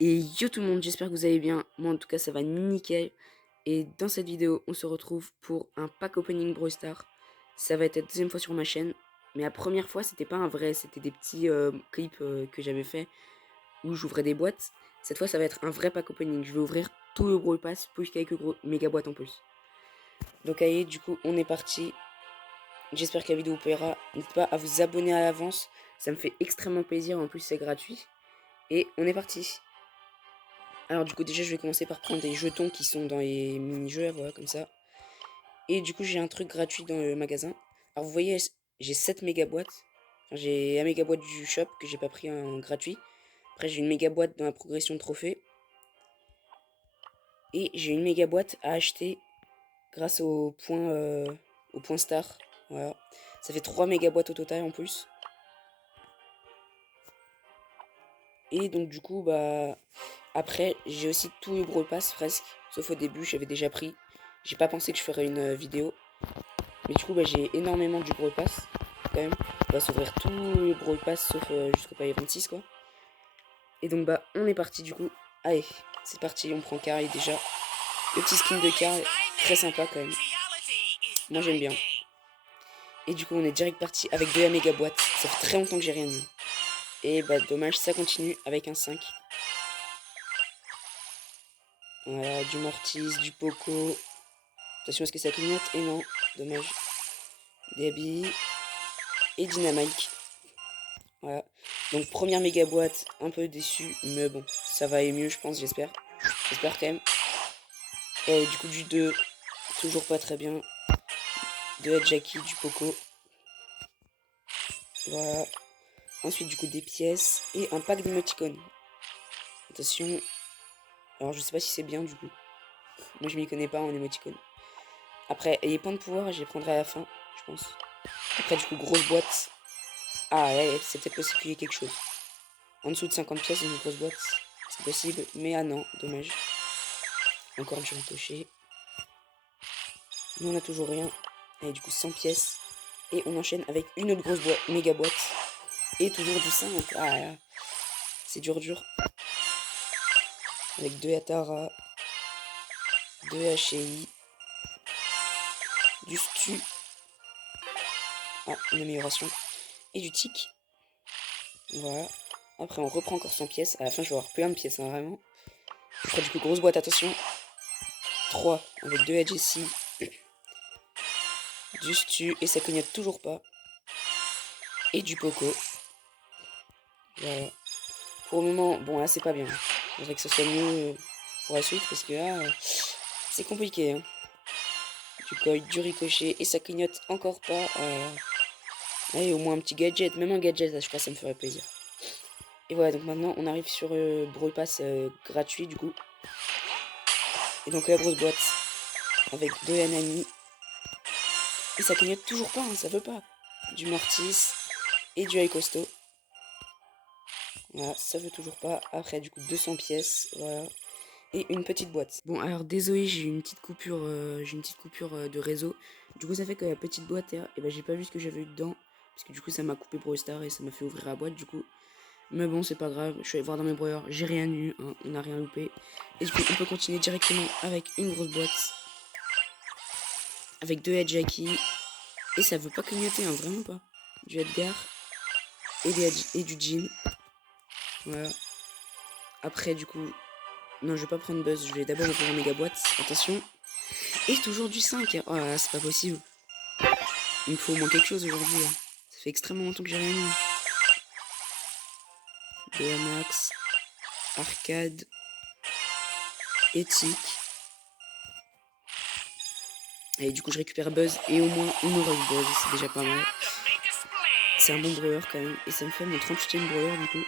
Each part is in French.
Et yo tout le monde, j'espère que vous allez bien. Moi en tout cas ça va nickel. Et dans cette vidéo, on se retrouve pour un pack opening Brawl Stars. Ça va être la deuxième fois sur ma chaîne. Mais la première fois, c'était pas un vrai, c'était des petits clips que j'avais fait où j'ouvrais des boîtes. Cette fois, ça va être un vrai pack opening. Je vais ouvrir tout le Brawl Pass plus quelques gros méga boîtes en plus. Donc allez, du coup, on est parti. J'espère que la vidéo vous plaira. N'hésitez pas à vous abonner à l'avance. Ça me fait extrêmement plaisir. En plus, c'est gratuit. Et on est parti. Alors du coup déjà je vais commencer par prendre des jetons qui sont dans les mini-jeux, voilà comme ça. Et du coup j'ai un truc gratuit dans le magasin. Alors vous voyez j'ai 7 méga boîtes. Enfin, j'ai un méga boîte du shop que j'ai pas pris en gratuit. Après j'ai une méga boîte dans la progression de trophées. Et j'ai une méga boîte à acheter grâce au point star. Voilà. Ça fait 3 méga boîtes au total en plus. Et donc du coup bah après j'ai aussi tout le Brawl Pass presque. Sauf au début j'avais déjà pris. J'ai pas pensé que je ferais une vidéo. Mais du coup, bah, j'ai énormément du Brawl Pass, quand même. On va s'ouvrir tout le Brawl Pass, sauf jusqu'au palier 26, quoi. Et donc, bah, on est parti, du coup. Allez, c'est parti, on prend Carl déjà. Le petit skin de Carl, très sympa, quand même. Moi, j'aime bien. Et du coup, on est direct parti avec 2 méga boîtes. Ça fait très longtemps que j'ai rien eu. Et bah, dommage, ça continue avec un 5. Voilà, du Mortis, du Poco. Attention à ce que ça clignote. Et non, dommage. Debbie. Et Dynamite. Voilà. Donc première méga boîte, un peu déçu, mais bon, ça va aller mieux, je pense, j'espère. J'espère quand même. Et du coup du 2, toujours pas très bien. De la Jackie, du Poco. Voilà. Ensuite du coup des pièces et un pack d'émoticônes. Attention. Alors je sais pas si c'est bien du coup. Moi je m'y connais pas en émoticônes. Après, les points de pouvoir, je les prendrai à la fin, je pense. Après du coup grosse boîte. Ah ouais, c'est peut-être possible qu'il y ait quelque chose. En dessous de 50 pièces dans une grosse boîte, c'est possible. Mais ah non, dommage. Encore du ricochet. Nous on a toujours rien. Et du coup 100 pièces. Et on enchaîne avec une autre grosse boîte, méga boîte. Et toujours du 5. Ah là. C'est dur dur. Avec 2 Atara. 2 HI. Du Stu. Ah, une amélioration. Et du tic. Voilà. Après on reprend encore 100 pièces. À la fin je vais avoir plein de pièces, hein, vraiment. Après du coup grosse boîte, attention. 3 avec 2 HSI. Du Stu. Et ça clignote toujours pas. Et du Poco. Voilà. Pour le moment, bon là c'est pas bien. Il faudrait que ce soit mieux pour la suite parce que là c'est compliqué. Hein. Du coil, du ricochet et ça clignote encore pas. Allez, au moins un petit gadget, même un gadget, là, je pense que ça me ferait plaisir. Et voilà, donc maintenant on arrive sur Brawl Pass gratuit du coup. Et donc la grosse boîte avec 2 Anami. Et ça clignote toujours pas, hein, ça veut pas. Du Mortis et du High Costo. Voilà, ça veut toujours pas. Après du coup 200 pièces, voilà. Et une petite boîte. Bon alors désolé, j'ai une petite coupure, de réseau. Du coup ça fait que la petite boîte là, et ben j'ai pas vu ce que j'avais eu dedans. Parce que du coup ça m'a coupé Brawl Stars et ça m'a fait ouvrir la boîte du coup. Mais bon c'est pas grave, je suis allé voir dans mes brawlers, j'ai rien eu, hein, on n'a rien loupé. Et du coup on peut continuer directement avec une grosse boîte. Avec 2 Jackie. Et ça veut pas clignoter, hein, vraiment pas. Du Edgar et du Jean. Voilà. Après du coup. Non je vais pas prendre Buzz, je vais d'abord ouvrir une méga boîte. Attention. Et toujours du 5. Oh là là, c'est pas possible. Il me faut au moins quelque chose aujourd'hui. Hein. Ça fait extrêmement longtemps que j'ai rien eu. De la max, arcade, éthique. Et du coup, je récupère Buzz et au moins une heure de Buzz. C'est déjà pas mal. C'est un bon brawler quand même. Et ça me fait mon 38ème brawler du coup.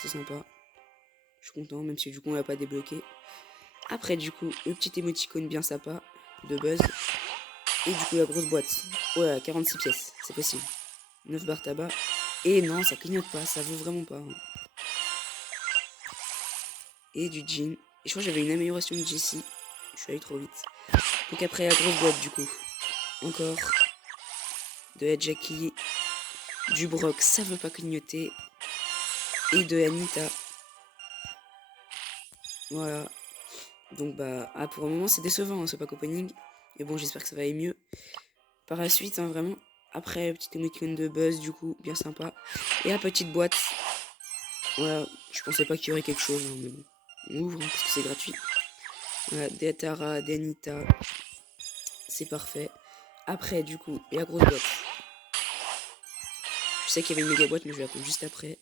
C'est sympa. Je suis content, même si du coup, on l'a pas débloqué. Après, du coup, le petit émoticône bien sympa de Buzz. Et du coup, la grosse boîte. Ouais, 46 pièces. C'est possible. 9 barres tabac. Et non, ça clignote pas. Ça veut vraiment pas. Hein. Et du jean. Et je crois que j'avais une amélioration de Jessie. Je suis allé trop vite. Donc après la grosse boîte du coup. Encore. De la Jackie. Du Brock, ça veut pas clignoter. Et de Anita. Voilà. Donc bah, pour le moment c'est décevant, hein, ce pack opening. Et bon, j'espère que ça va aller mieux par la suite, hein, vraiment. Après, petite émoticône de buzz, du coup, bien sympa. Et la petite boîte. Voilà, je pensais pas qu'il y aurait quelque chose, hein, mais bon. On ouvre, hein, parce que c'est gratuit. Voilà, des Tara, des Anita. C'est parfait. Après, du coup, et la grosse boîte. Je sais qu'il y avait une méga boîte, mais je vais la prendre juste après.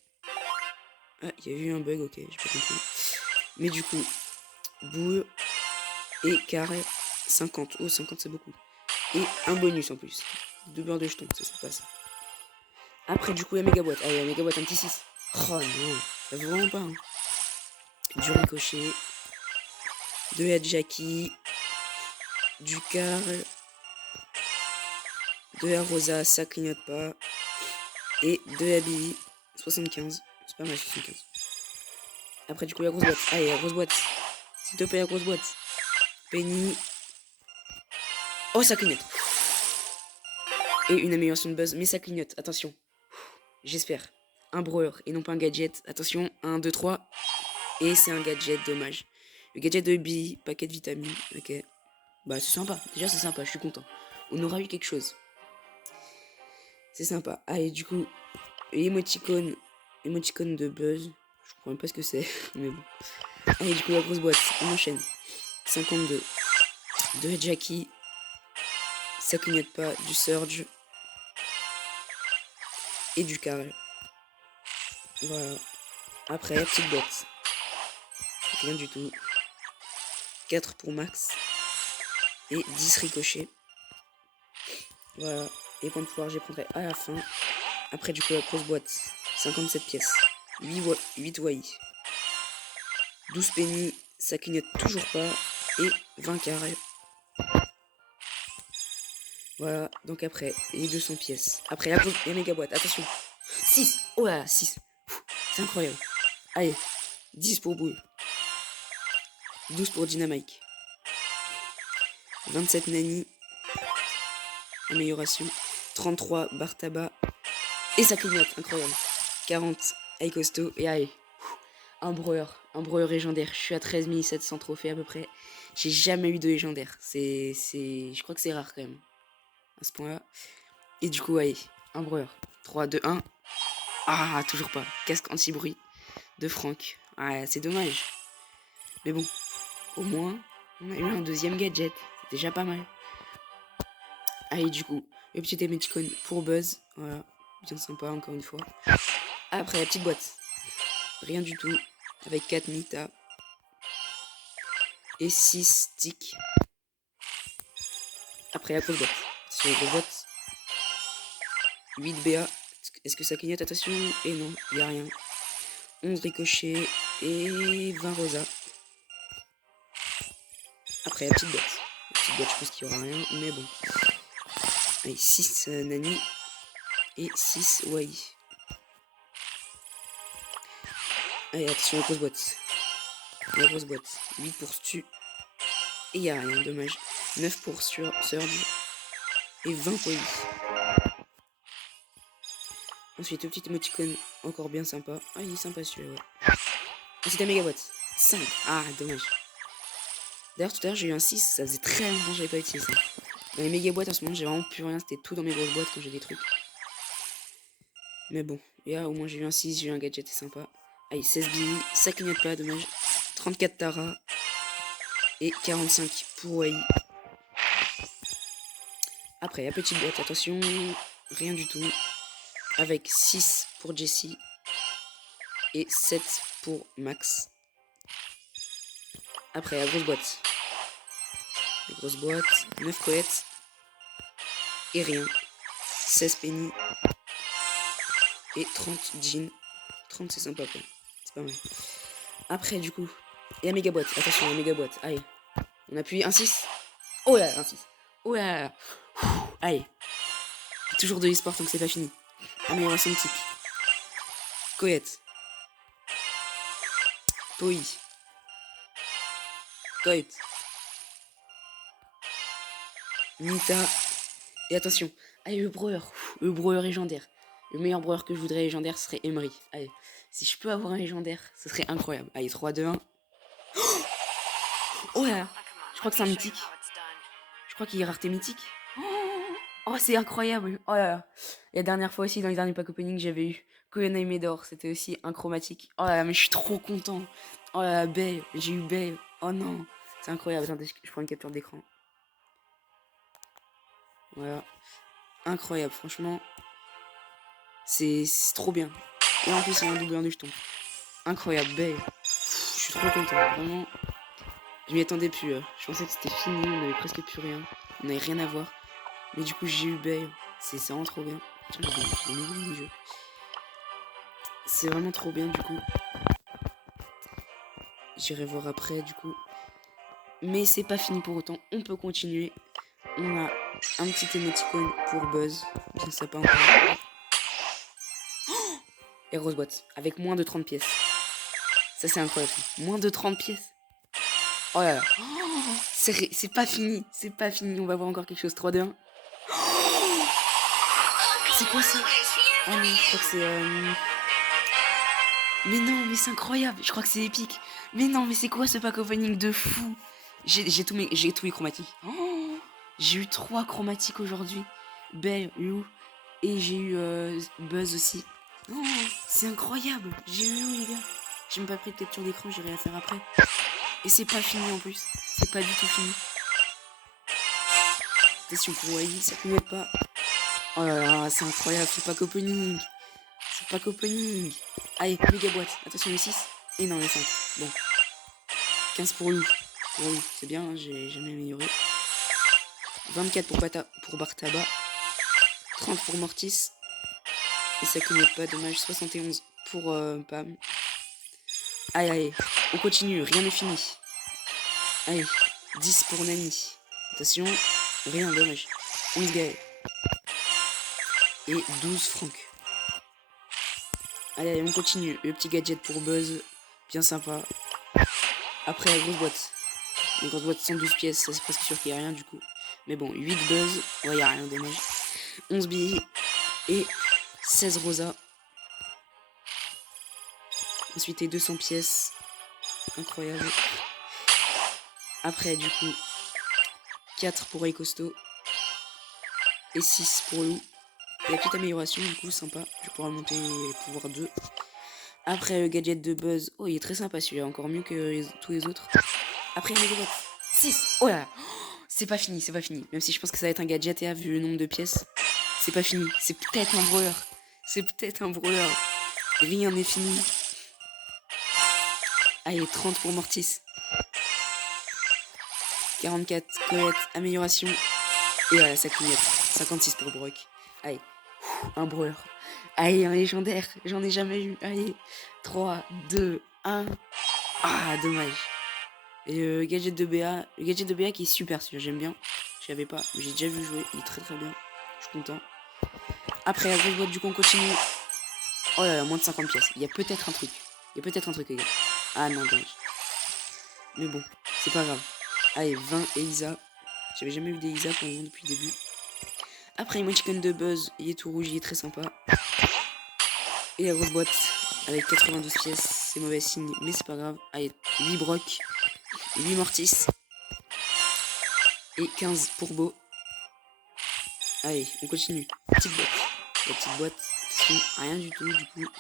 Ah, il y a eu un bug, ok, j'ai pas compris. Mais du coup, boule et carré 50. Oh, 50 c'est beaucoup. Et un bonus en plus. 2 beurre de jetons, ça c'est pas ça. Après, du coup, la méga boîte. Ah, la méga boîte, un petit 6. Oh non, ça veut vraiment pas. Hein. Du ricochet. De la Jackie. Du Carl. De la Rosa, ça clignote pas. Et de la Billy, 75. C'est pas mal, 75. Après, du coup, la grosse boîte. Allez, la grosse boîte. S'il te plaît, la grosse boîte. Penny. Oh, ça clignote. Et une amélioration de buzz, mais ça clignote. Attention. J'espère. Un brawler et non pas un gadget. Attention, 1, 2, 3. Et c'est un gadget, dommage. Le gadget de billes, paquet de vitamines. Ok. Bah, c'est sympa. Déjà, c'est sympa, je suis content. On aura eu quelque chose. C'est sympa. Allez, du coup, émoticône de buzz. Je comprends même pas ce que c'est, mais bon. Allez, du coup, la grosse boîte, on enchaîne. 52. De Jackie. Ça clignote pas. Du Surge. Et du Carl. Voilà. Après, la petite boîte. Rien du tout. 4 pour Max. Et 10 ricochets. Voilà. Les points de pouvoir, je les prendrai à la fin. Après, du coup, la grosse boîte. 57 pièces. 8 Wai. 12 penny. Ça clignote toujours pas. Et 20 carrés. Voilà. Donc après, les 200 pièces. Après, la méga boîte. Attention. 6. Oh là là, 6. C'est incroyable. Allez. 10 pour Boule. 12 pour Dynamite. 27 Nani. Amélioration. 33 Bartaba. Et ça clignote. Incroyable. 40 Aikosto. Et allez. Un brawler légendaire. Je suis à 13 700 trophées à peu près. J'ai jamais eu de légendaire. Je crois que c'est rare quand même. À ce point-là. Et du coup, allez. Un brawler. 3, 2, 1. Ah, toujours pas. Casque anti-bruit de Franck. Ah, c'est dommage. Mais bon. Au moins, on a eu un deuxième gadget. C'est déjà pas mal. Allez, du coup. Le petit émoticône pour Buzz. Voilà. Bien sympa, encore une fois. Après, la petite boîte. Rien du tout. Avec 4 Nita. Et 6 sticks. Après, la grosse boîte. C'est une grosse boîte. 8 BA. Est-ce que ça clignote? Attention. Et non, il n'y a rien. 11 ricochets. Et 20 rosa. Après, la petite boîte. La petite boîte, je pense qu'il n'y aura rien. Mais bon. Allez, 6 Nani. Et 6 Wai. Allez, attention, la grosse boîte. La grosse boîte. 8 pour Stu. Et il n'y a rien, dommage. 9 pour Surge. Et 20 pour lui. Ensuite, le petit émoticône encore bien sympa. Ah, il est sympa celui-là, ouais. Ensuite, la méga boîte. 5. Ah, dommage. D'ailleurs, tout à l'heure, j'ai eu un 6. Ça faisait très longtemps que j'avais pas utilisé ça. Dans les méga boîtes, en ce moment, j'ai vraiment plus rien. C'était tout dans mes grosses boîtes quand j'ai des trucs. Mais bon. Et là, au moins, j'ai eu un 6. J'ai eu un gadget, c'est sympa. Allez, 16 Billy. Ça clignote pas, dommage. 34 Tara. Et 45 pour Wai. Après, la petite boîte, attention. Rien du tout. Avec 6 pour Jessie. Et 7 pour Max. Après, la grosse boîte. La grosse boîte. 9 cohettes. Et rien. 16 penny. Et 30 jeans. 30 c'est sympa quoi. C'est pas mal. Après du coup. Et la méga boîte. Attention, la méga boîte. Allez. On appuie un 6. Oh là, un 6. Oh là. Allez. Toujours de l'e-sport donc c'est pas fini. Amélioration de tic. Cohette. Toi. Cohette. Nita. Et attention. Allez, le brawler. Le brawler légendaire. Le meilleur brawler que je voudrais légendaire ce serait Emery. Allez. Si je peux avoir un légendaire, ce serait incroyable. Allez, 3, 2, 1. Oh là, je crois que c'est un mythique. Je crois qu'il est rareté mythique. Oh, c'est incroyable. Oh là là. La dernière fois aussi, dans les derniers pack opening, j'avais eu Koyonai Medor. C'était aussi un chromatique. Oh là là, mais je suis trop content. Oh là là, Bay. J'ai eu Bay. Oh non. C'est incroyable. Attendez, je prends une capture d'écran. Voilà. Incroyable, franchement. C'est trop bien. Et en plus, il y a un doubleur de jetons. Incroyable, Bay. Je suis trop content. Vraiment. Je m'y attendais plus. Je pensais que c'était fini. On avait presque plus rien. On n'avait rien à voir. Mais du coup, j'ai eu Bay. C'est vraiment trop bien. Tiens, j'ai des nouveaux mini-jeux. C'est vraiment trop bien, du coup. J'irai voir après, du coup. Mais c'est pas fini pour autant. On peut continuer. On a un petit émoticône pour Buzz. Bien sympa encore. Et grosse boîte. Avec moins de 30 pièces. Ça, c'est incroyable. Moins de 30 pièces. Oh là là. C'est pas fini. C'est pas fini. On va voir encore quelque chose. 3-2-1. C'est quoi ça? Ah non, je crois que c'est... Mais non, mais c'est incroyable. Je crois que c'est épique. Mais non, mais c'est quoi ce pack opening de fou? J'ai tous les chromatiques. Oh, j'ai eu 3 chromatiques aujourd'hui. Belle, Lou. Et j'ai eu Buzz aussi. Oh, c'est incroyable. J'ai eu Lou, les gars. J'ai même pas pris de capture d'écran, j'irai la faire après. Et c'est pas fini en plus. C'est pas du tout fini. Attention pour Wally, ça ne met pas. Oh là là, c'est incroyable, c'est pas opening. C'est pas opening. Allez, méga boîte. Attention, les 6. Et non, les 5. Bon. 15 pour Lou. Pour Lou, c'est bien, hein, j'ai jamais amélioré. 24 pour Bartaba. 30 pour Mortis. Et ça clignote pas, dommage. 71 pour Pam. Allez, allez, on continue, rien n'est fini. Allez, 10 pour Nani. Attention, rien, dommage. 11 Gaël. Et 12 Franck. Allez, allez, on continue. Le petit gadget pour Buzz, bien sympa. Après, la grosse boîte. La grosse boîte, 112 pièces, ça c'est presque sûr qu'il n'y a rien du coup. Mais bon, 8 Buzz, ouais, il n'y a rien, dommage. 11 billets et 16 Rosa. Ensuite, 200 pièces. Incroyable. Après, du coup, 4 pour Ray Costo. Et 6 pour Lou. Et la petite amélioration, du coup, sympa. Je pourrais monter pouvoir 2. Après, le gadget de Buzz. Oh, il est très sympa celui-là, encore mieux que tous les autres. Après, il y a les gadgets. 6. Oh là là. C'est pas fini, c'est pas fini. Même si je pense que ça va être un gadget et vu le nombre de pièces. C'est pas fini. C'est peut-être un brawler. C'est peut-être un brawler. Rien n'est fini. Allez, 30 pour Mortis. 44, Colette, amélioration. Et voilà, ça clignote. 56 pour Brock. Allez, un brawler. Allez, un légendaire. J'en ai jamais eu. Allez, 3, 2, 1. Ah, dommage. Et le gadget de BA qui est super, celui-là, j'aime bien. Je l'avais pas, mais j'ai déjà vu jouer. Il est très très bien. Je suis content. Après, la grosse boîte, du coup, on continue. Oh là là, moins de 50 pièces. Il y a peut-être un truc. Il y a peut-être un truc, les gars. Ah non, dommage. Mais bon, c'est pas grave. Allez, 20 Elisa. J'avais jamais eu d'Elisa pour le moment depuis le début. Après, emoticon de Buzz, il est tout rouge, il est très sympa. Et la grosse boîte avec 92 pièces, c'est mauvais signe, mais c'est pas grave. Allez, 8 Brock, 8 Mortis. Et 15 pour Beau. Allez, on continue. Petite boîte. La petite boîte, rien du tout, du coup.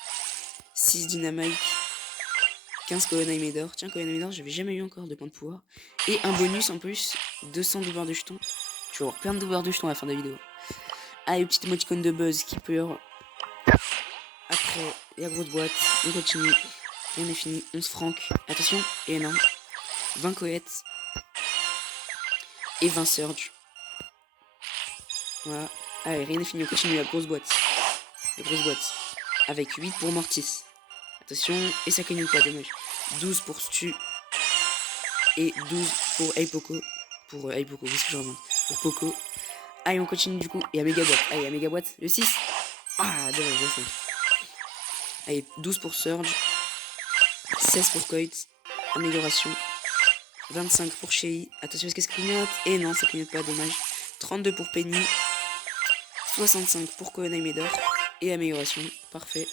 6 Dynamite. 15 Koyonai Medor. Tiens, Koyonai Medor, j'avais jamais eu encore de points de pouvoir. Et un bonus en plus, 200 doubleurs de jetons. Je vais avoir plein de doubleurs de jetons à la fin de la vidéo. Allez, petite émoticône de Buzz qui pleure. Après, la grosse boîte, on continue. Rien n'est fini. 11 Franck. Attention, et non. 20 Coët. Et 20 Surge. Voilà. Allez, rien n'est fini, on continue la grosse boîte. La grosse boîte. Avec 8 pour Mortis. Attention, et ça clignote pas, dommage. 12 pour Stu. Et 12 pour Aipoko. Pour Aipoko, qu'est-ce que je remonte? Pour Poco. Allez, on continue du coup. Et à méga boîte. Allez, à méga boîte. Le 6. Ah, dommage, le 5. Allez, 12 pour Surge. 16 pour Coit. Amélioration. 25 pour Shay. Attention, est-ce que ça clignote? Et non, ça clignote pas, dommage. 32 pour Penny. 65 pour Koyonai Medor. Et amélioration. Parfait.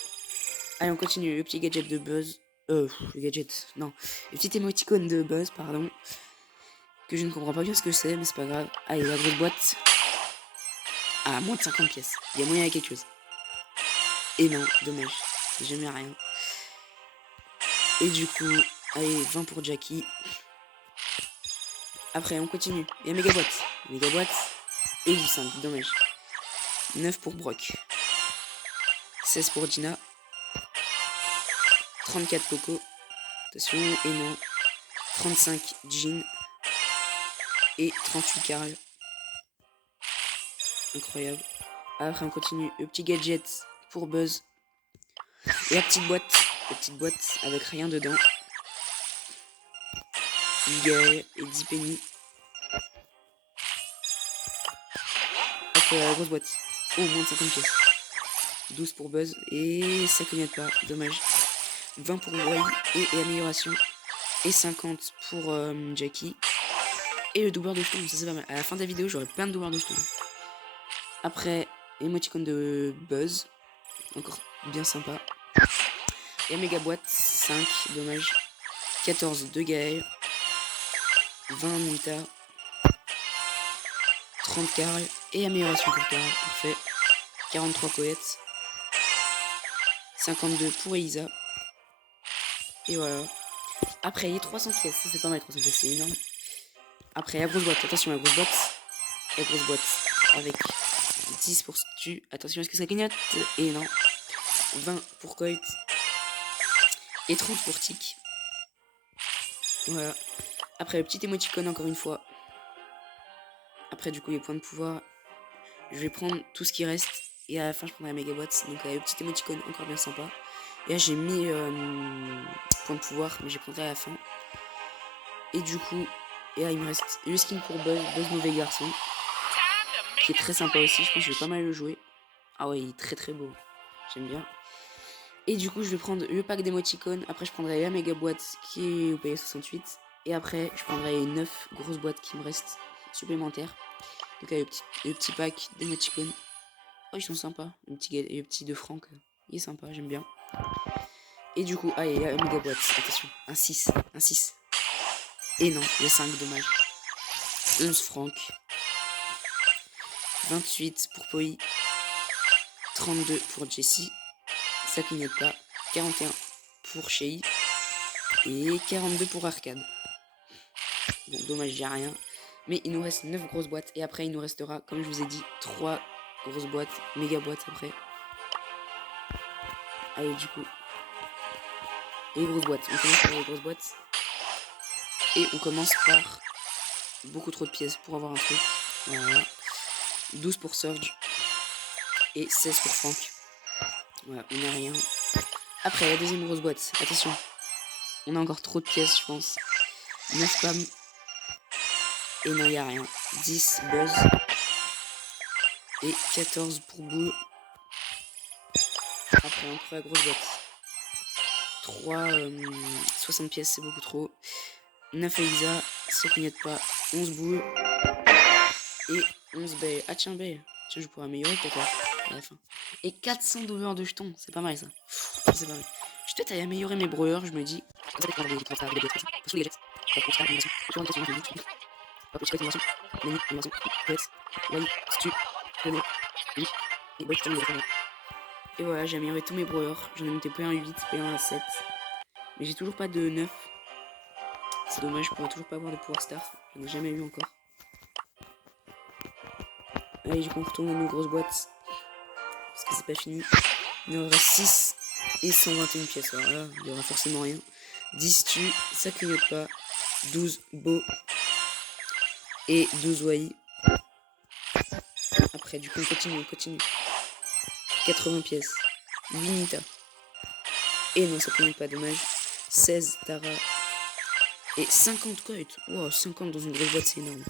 Allez, on continue. Le petit gadget de Buzz. Le gadget. Non. Le petit émoticône de Buzz, pardon. que je ne comprends pas bien ce que c'est, mais c'est pas grave. Allez, la grosse boîte. Ah, moins de 50 pièces. Il y a moyen à quelque chose. Et non, dommage. Jamais rien. Et du coup, allez, 20 pour Jackie. Après, on continue. Il y a méga boîte. Méga boîte. Et du 5, dommage. 9 pour Brock. 16 pour Gina. 34 Coco. Attention, et non. 35 Jean. Et 38 Carl. Incroyable. Après, on continue. Le petit gadget pour Buzz. Et la petite boîte. La petite boîte avec rien dedans. 8 Gaël et 10 Penny. Après, la grosse boîte. Oh, moins de 50 pièces. 12 pour Buzz. Et ça clignote pas. Dommage. 20 pour Wally et amélioration. Et 50 pour Jackie. Et le doubleur de jetons, ça c'est pas mal. À la fin de la vidéo, j'aurai plein de doubleurs de jetons. Après, émoticône de Buzz. Encore bien sympa. Et la méga boîte, 5, dommage. 14 de Gaël. 20 Nita. 30 Carl. Et amélioration pour Carl, parfait. 43 Coët. 52 pour Elisa. Et voilà. Après, il y a 300 pièces. Ça, c'est pas mal, 300 pièces, c'est énorme. Après, la grosse boîte. Attention, la grosse boîte. La grosse boîte. Avec 10 pour Stu. Attention, est-ce que ça clignote? Et non. 20 pour Coët. Et 30 pour Tic. Voilà. Après, le petit émoticône, encore une fois. Après, du coup, les points de pouvoir. Je vais prendre tout ce qui reste. Et à la fin, je prendrai la méga boîte. Donc, le petit émoticône, encore bien sympa. Et là, j'ai mis point de pouvoir, mais je prendrai à la fin. Et du coup, et là, il me reste le skin pour Buzz, Buzz mauvais garçon. Qui est très sympa aussi. Je pense que je vais pas mal le jouer. Ah ouais, il est très très beau. J'aime bien. Et du coup, je vais prendre le pack d'émoticônes. Après, je prendrai la méga boîte qui est au PS68. Et après, je prendrai les 9 grosses boîtes qui me restent supplémentaires. Donc, avec le petit pack d'émoticônes. Oh, ils sont sympas. Le petit de Franck. Il est sympa, j'aime bien. Et du coup, allez, la méga boîte. Attention, un 6. Un 6. Et non, le 5, dommage. 11 Franck. 28 pour Poi. 32 pour Jessie. Ça clignote pas. 41 pour Shay. Et 42 pour Arcade. Bon, dommage, j'ai rien. Mais il nous reste 9 grosses boîtes. Et après, il nous restera, comme je vous ai dit, 3 grosses boîtes. Méga boîtes après. Allez, du coup. Et les grosses boîtes. On commence par les grosses boîtes. Et on commence par beaucoup trop de pièces pour avoir un truc. Voilà. 12 pour Surge. Et 16 pour Frank. Voilà, on n'a rien. Après, la deuxième grosse boîte. Attention. On a encore trop de pièces, je pense. 9 Pam. Et non, il n'y a rien. 10 Buzz. Et 14 pour Boule. Après, encore la grosse boîte. 3, 60 pièces, c'est beaucoup trop. 9 Elisa. Ça clignote pas. 11 Boule. Et 11 Belle. Ah, tiens, Belle. Tiens, je pourrais améliorer peut-être à la fin. Et 400 doubleurs de jetons. C'est pas mal, ça. C'est pas mal. Je vais peut-être aller améliorer mes brawlers, je me dis. Et voilà, j'ai amélioré tous mes brawlers. J'en ai monté P1 8, P1 7. Mais j'ai toujours pas de 9. C'est dommage, je pourrais toujours pas avoir de Power Star. J'en ai jamais eu encore. Allez, je retourne dans nos grosses boîtes. Parce que c'est pas fini. Il en reste 6 et 121 pièces. Alors là, il y aura forcément rien. 10 tu, ça clignote pas. 12 beau. Et 12 Wai. Après, du coup, on continue. 80 pièces. 8 Nita. Et non, ça clignote pas, dommage. 16 Tara. Et 50 Coët. Wow, 50 dans une grosse boîte, c'est énorme.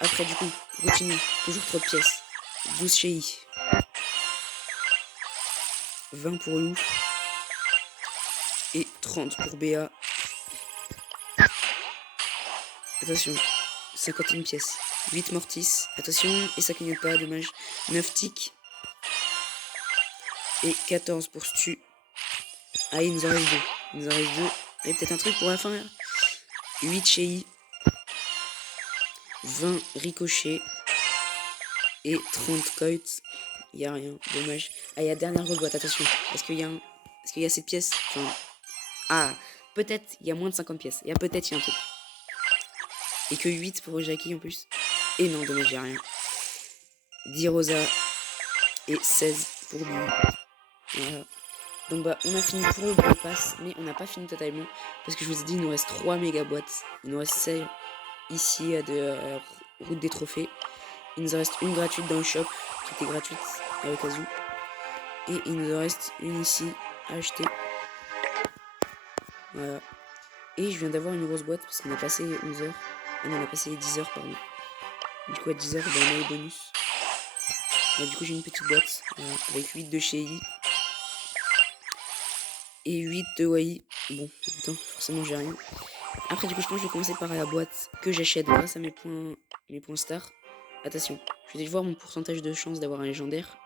Après, du coup, on continue. Toujours trop de pièces. 12 Shay. 20 pour Lou. Et 30 pour Béa. Attention. 51 pièces. 8 Mortis. Attention. Et ça clignote pas, dommage. 9 Tic. Et 14 pour Stu. Ah, il nous en reste 2. Il nous en reste 2. Allez, peut-être un truc pour la fin. Là. 8 Shay. 20 ricochets et 30 coits. Il y a rien, dommage. Ah, il y a dernière boîte, attention. Est-ce qu'il y a est-ce qu'il y a cette pièce? Enfin... Ah, peut-être il y a moins de 50 pièces. Il y a peut-être un truc. Et que 8 pour Jackie en plus. Et non, dommage, il a rien. 10 Rosa et 16 pour lui. Voilà. Donc bah on a fini pour le Brawl Pass, mais on n'a pas fini totalement. Parce que je vous ai dit, il nous reste 3 méga boîtes. Il nous reste celle ici à de route des trophées. Il nous en reste une gratuite dans le shop, qui était gratuite à l'occasion. Et il nous en reste une ici à acheter. Voilà. Et je viens d'avoir une grosse boîte parce qu'on a passé 11 heures. Ah non, on a passé 10 heures, pardon. Du coup, à 10 heures, on a les bonus. Et du coup, j'ai une petite boîte avec 8 de chez I. Et 8 de Wai. Bon, putain, forcément, j'ai rien. Après, du coup, je pense que je vais commencer par la boîte que j'achète grâce à mes points stars. Attention, je vais voir mon pourcentage de chance d'avoir un légendaire.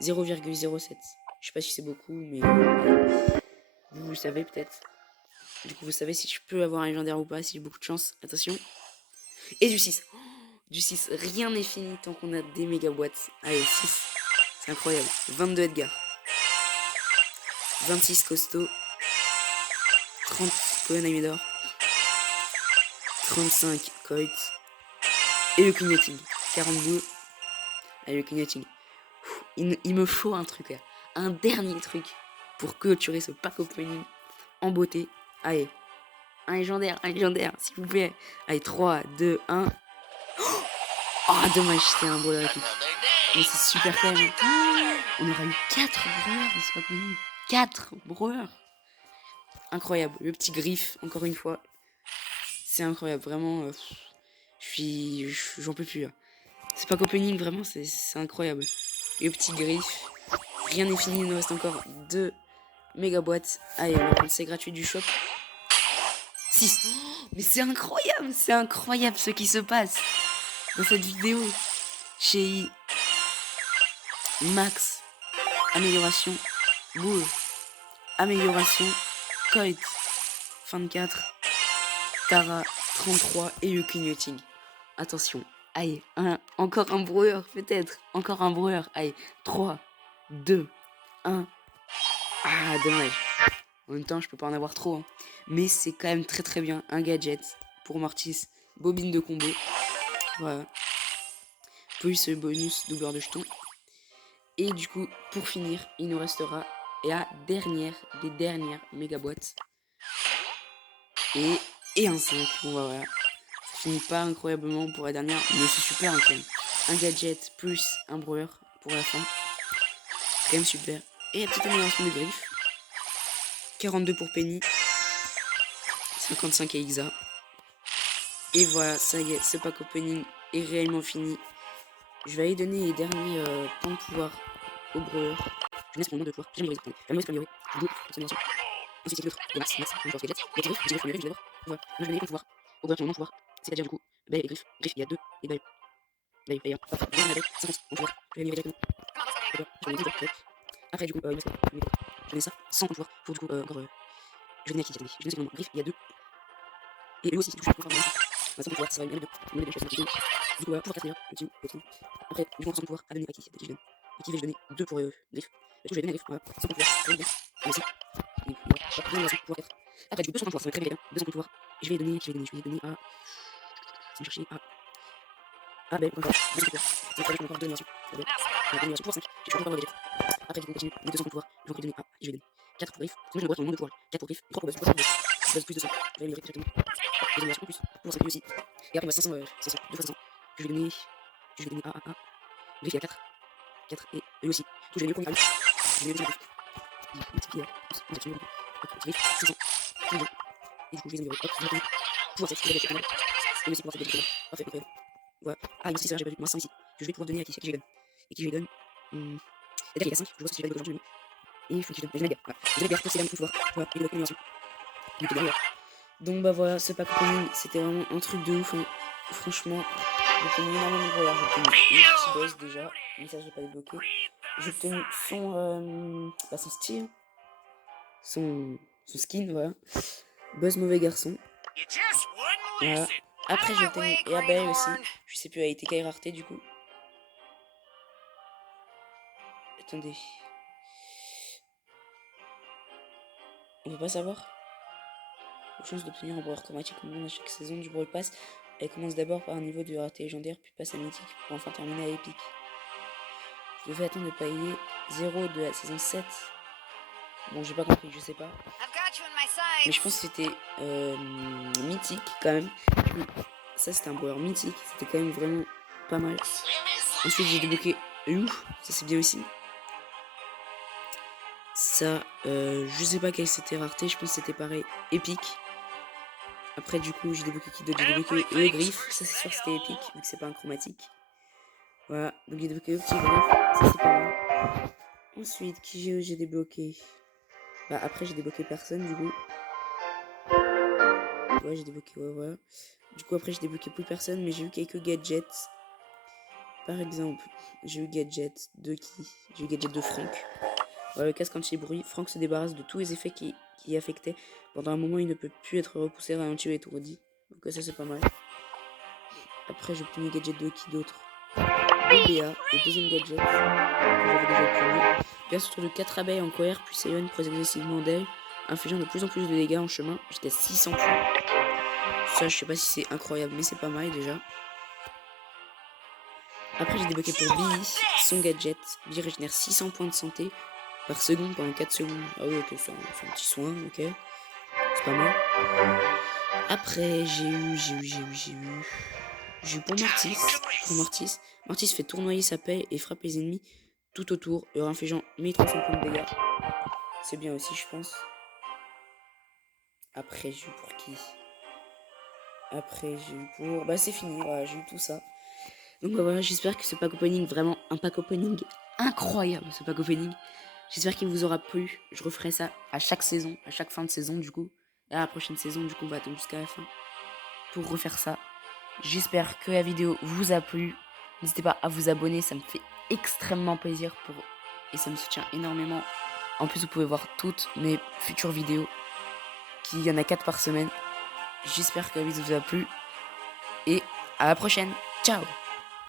0,07. Je sais pas si c'est beaucoup, mais vous le savez peut-être. Du coup, vous savez si je peux avoir un légendaire ou pas, si j'ai beaucoup de chance. Attention. Et du 6. Oh, du 6. Rien n'est fini tant qu'on a des méga boîtes. Allez, 6. C'est incroyable. 22 Edgar. 26 Costaud. 30 Cohen Amidor. 35 Coit. Et le clignoting. 42. Allez, le clignoting. Il me faut un truc là. Un dernier truc pour clôturer ce pack opening en beauté. Allez. Un légendaire, s'il vous plaît. Allez, 3, 2, 1. Oh, dommage, c'était un brawler épique. Mais c'est super quand même. On aura eu 4 brawlers de ce pack opening. 4 brawlers. Incroyable. Le petit griffe, encore une fois. C'est incroyable, vraiment. J'en peux plus là. C'est pack opening, vraiment, c'est incroyable. Le petit griffe. Rien n'est fini, il nous reste encore 2 méga boîtes. Allez, on va prendre ces gratuits du shop. 6. Oh, mais c'est incroyable ce qui se passe dans cette vidéo. Chez Max, amélioration, boule, amélioration, Coit, 24, Tara, 33 et le clignoting. Attention, allez, encore un brouilleur peut-être, encore un brouilleur. Allez, 3, 2, 1. Ah, dommage. En même temps, je peux pas en avoir trop. Hein. Mais c'est quand même très très bien. Un gadget pour Mortis. Bobine de combo. Voilà. Plus le bonus doubleur de jetons. Et du coup, pour finir, il nous restera la dernière des dernières méga boîtes. Et un 5. Bon bah voilà. Ça finit pas incroyablement pour la dernière. Mais c'est super quand même. Un gadget plus un brawler pour la fin. Quand même super. Et la petite amélioration de griffe. 42 pour Penny. 55 à Ixa. Et voilà, ça y est, ce pack opening est réellement fini. Je vais aller donner les derniers points de pouvoir au brawler. Je laisse mon nom de pouvoir. J'aime les réseaux. La mauvaise améliorer. Je joue cette amélioration. Ensuite, c'est l'autre de Max. Max, une force gadget. Les griffes, j'ai améliorer, je vais d'abord. Voilà. Moi, je vais donner les points de pouvoir. Au brawler, mon nom de pouvoir. C'est-à-dire, du coup, belle et griffe. Griffe, il y a 2. Et belle. Belle, d'ailleurs. Hop, bien, la belle. 50 points de pouvoir. Je vais améliorer directement. D'accord. Je vais donner 10. Après, du coup, il me reste quoi? Je vais donner ça. 100 points de pouvoir. Pour, du coup, encore. Je vais donner à qui? Attendez. Je vais donner ce nom. Griffe, il y a 2. Et lui aussi, si tu touches le pouvoir. Ça va pouvoir, ça va bien. Du coup, voilà, pouvoir 4 meilleurs. Après, du coup, 100 pouvoir à donner à qui? C'est qui je donne? À qui vais-je donner 2 pour griffe? Du coup, je vais donner à griffe. Voilà, 100 pouvoir. Ça va bien. Merci. Et voilà, bien, pouvoir 4. Après, du coup, 200 pouvoir, ça va très bien. 200 pouvoir. Et je vais les donner à qui? Je vais les donner à. C'est me chercher à. Ah, belle, encore. 200 pouvoir. Ça va très bien, encore 2 animations. Belle. Animation pour 5. J'ai choisi par le gadget. Après, du coup, on continue. Les 200 pouvoir. Je vais encore donner à. Je vais donner 4 pour griffe. Sinon, je me vois sur le nom de pouvoir. 4 pour griffe. 3 pour buzz. Buzz plus 200. Je vais améliorer directement. Les animations plus. Pour 5 aussi. Et après, 500, 500, 2 fois 500. Je vais donner à. Griffe, il y a 4. 4 et lui aussi. Tout, je vais donner le premier griffe. Je vais donner le griffe. Il multiplie, on continue. Hop, griffe, 500. Tout bien. Et du coup, je vais améliorer. Hop, je vais donner. Pouvoir 7, je vais donner. Et aussi pouvoir 7, je vais donner. Parfait, incroyable. Voilà. Ah, il aussi, c'est vrai, j'ai pas vu. Moins 100 ici. Je vais pouvoir donner à qui? À qui je les donne? Et qui je les donne? C'est-à-dire qu'il y a 5. Je vois ce que j'ai pas aujourd'hui. Et il faut que je donne. Je vais Voilà. Je vais pour ces dames pouvoir. Voilà. Et de la combinaison. Donc bah voilà, ce pack opening, c'était vraiment un truc de ouf. Hein. Franchement, j'ai obtenu énormément de voyages. J'ai obtenu le petit boss déjà, mais ça j'ai pas débloqué. J'ai obtenu son style, son skin, voilà. Buzz mauvais garçon. Voilà. Après, j'ai obtenu Airberry aussi. Je sais plus, elle a été quelle rareté du coup. Attendez. On peut pas savoir. La chance d'obtenir un brawler chromatique commune à chaque saison du Brawl Pass. Elle commence d'abord par un niveau de rareté légendaire, puis passe à mythique, pour enfin terminer à épique. Je devais attendre de payer 0 de la saison 7. Bon, j'ai pas compris, je sais pas. Mais je pense que c'était mythique quand même. Ça, c'était un brawler mythique. C'était quand même vraiment pas mal. Ensuite, j'ai débloqué Lou. Ça, c'est bien aussi. Ça, je sais pas quelle c'était rareté. Je pense que c'était pareil. Épique. Après, du coup, j'ai débloqué qui d'autre? J'ai débloqué le griffe. Ça, c'est sûr que c'était épique, vu que c'est pas un chromatique. Voilà. Donc, j'ai débloqué le petit griffe. Ça, c'est pas mal. Ensuite, qui j'ai débloqué? Bah, après, j'ai débloqué personne, du coup. Ouais, j'ai débloqué, ouais, voilà. Du coup, après, j'ai débloqué plus personne, mais j'ai eu quelques gadgets. Par exemple, j'ai eu gadget de qui? J'ai eu gadget de Franck. Voilà, le casque anti-bruit. Franck se débarrasse de tous les effets qui affectaient. Pendant un moment, il ne peut plus être repoussé, ralenti ou étourdi. Donc ça, c'est pas mal. Après, j'ai obtenu gadget de qui d'autre? De BA, le deuxième gadget que j'avais déjà obtenu. BA se trouve de 4 abeilles en colère, puis s'éloigne progressivement d'elle, infligeant de plus en plus de dégâts en chemin. J'étais à 600 points. Ça, je sais pas si c'est incroyable, mais c'est pas mal déjà. Après, j'ai débloqué pour Billy son gadget. Billy régénère 600 points de santé par seconde pendant 4 secondes. Ah oui, ok, c'est un petit soin, ok. C'est pas mal. Après, j'ai eu pour Mortis. Mortis fait tournoyer sa paix et frappe les ennemis tout autour, leur infligeant 1300 points de dégâts. C'est bien aussi, je pense. Après, j'ai eu pour qui? Après, j'ai eu pour... Bah, c'est fini, voilà, j'ai eu tout ça. Donc voilà, j'espère que ce pack opening, vraiment un pack opening incroyable, ce pack opening. J'espère qu'il vous aura plu. Je referai ça à chaque saison, à chaque fin de saison du coup. Et à la prochaine saison, du coup, on va attendre jusqu'à la fin pour refaire ça. J'espère que la vidéo vous a plu. N'hésitez pas à vous abonner, ça me fait extrêmement plaisir et ça me soutient énormément. En plus, vous pouvez voir toutes mes futures vidéos, qu'il y en a 4 par semaine. J'espère que la vidéo vous a plu et à la prochaine. Ciao!